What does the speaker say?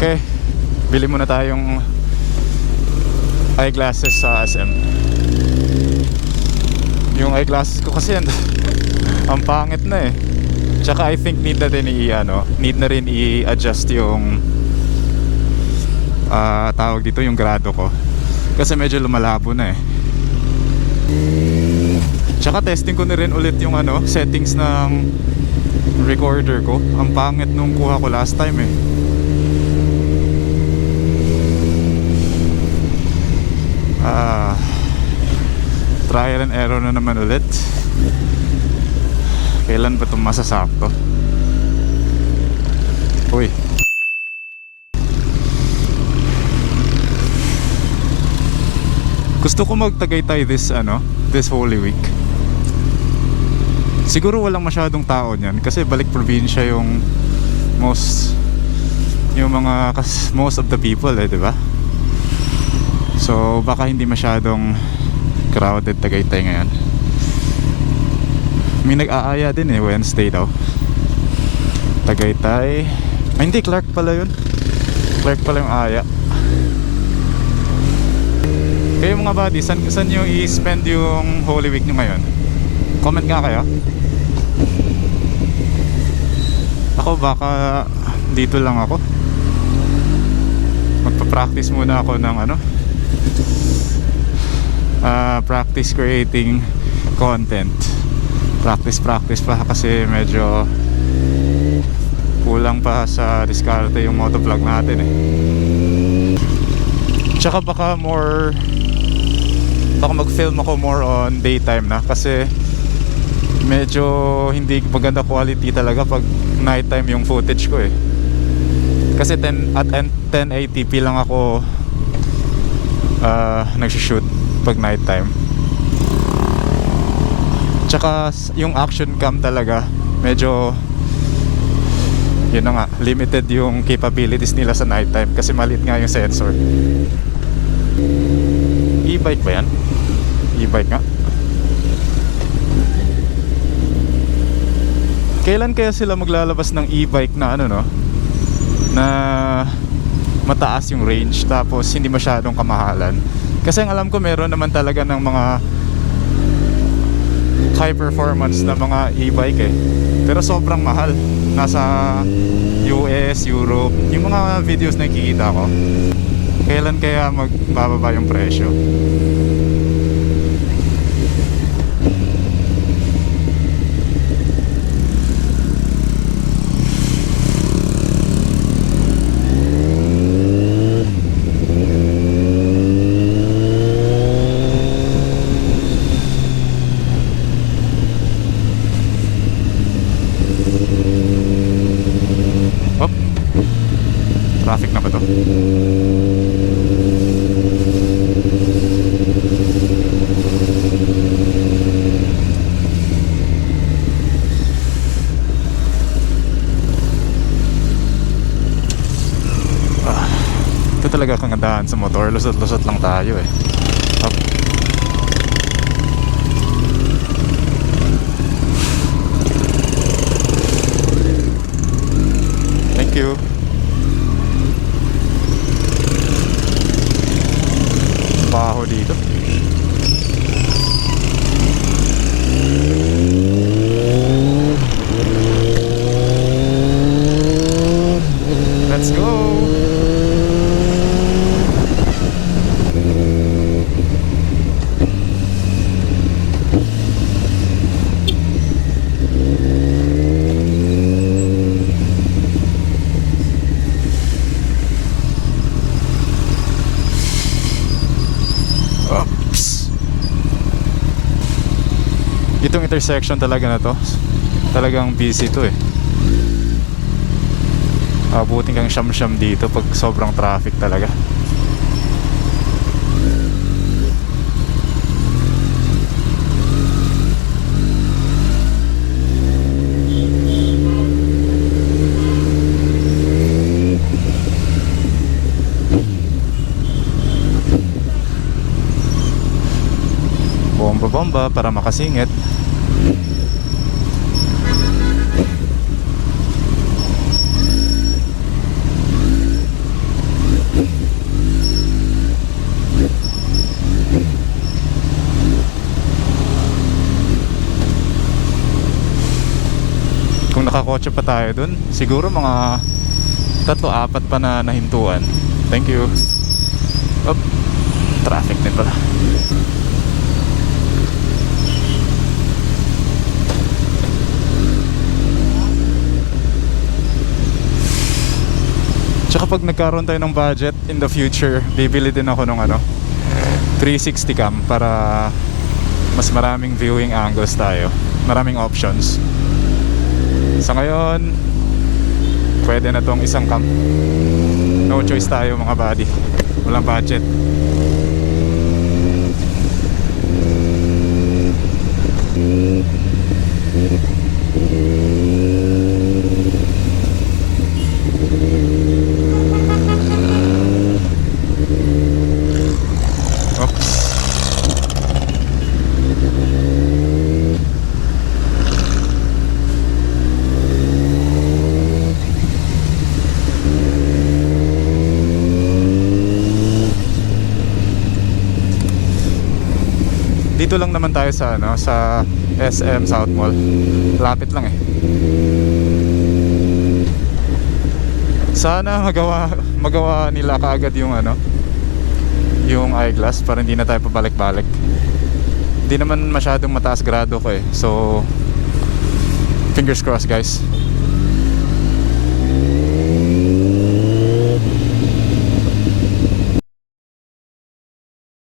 Okay, bili muna tayong eyeglasses sa SM. Yung eyeglasses ko kasi ang pangit na eh. Tsaka I think need na rin i-adjust yung tawag dito, yung grado ko. Kasi medyo lumalabo na eh. Tsaka testing ko na rin ulit yung settings ng recorder ko. Ang pangit nung kuha ko last time eh. Trial and error na naman ulit. Kailan ba itong masasakto? Uy. Gusto ko magtagaytay this Holy Week. Siguro walang masyadong tao niyan kasi balik probinsya yung most of the people eh, di ba? So baka hindi masyadong crowded Tagaytay ngayon. May nag-aaya din eh, Wednesday daw. Tagaytay. Ay hindi, Clark pala yun. Clark pala yung aya. Kayo mga buddy, saan nyo i-spend yung Holy Week nyo ngayon? Comment nga kayo. Ako baka dito lang ako. Magpa-practice muna ako ng practice creating content. Practice pa kasi medyo kulang pa sa diskarte yung motovlog natin eh. Tsaka baka mag-film ako more on daytime na kasi medyo hindi maganda quality talaga pag nighttime yung footage ko eh. Kasi 1080p lang ako nagsushoot pag nighttime. Tsaka yung action cam talaga medyo yun na nga, limited yung capabilities nila sa nighttime kasi maliit nga yung sensor. E-bike ba yan? E-bike nga. Kailan kaya sila maglalabas ng e-bike na na mataas yung range tapos hindi masyadong kamahalan? Kasi ang alam ko meron naman talaga ng mga high performance na mga e-bike eh, pero sobrang mahal. Nasa US, Europe, yung mga videos na nakikita ko. Kailan kaya magbababa yung presyo? Traffic na ba to? Ito talaga kagandahan sa motor. Lusot-lusot lang tayo eh. Up. Thank you. Baho dito. Let's go. Itong intersection talaga na to, talagang busy to eh. Abutin kang siyam-siyam dito pag sobrang traffic talaga. Bomba-bomba para makasingit. Kung nakakotse pa tayo dun, siguro mga 3-4 pa na nahintuan. Thank you. Oh, traffic din pala. Tsaka pag nagkaroon tayo ng budget in the future, bibili din ako ng 360 cam para mas maraming viewing angles tayo. Maraming options. Sa ngayon, pwede na tong isang cam. No choice tayo mga buddy. Walang budget. Oops. Dito lang naman tayo sa sa SM South Mall. Lapit lang eh. Sana magawa nila kaagad yung yung eyeglass para hindi na tayo pabalik-balik. Hindi naman masyadong mataas grado ko eh. So fingers crossed guys.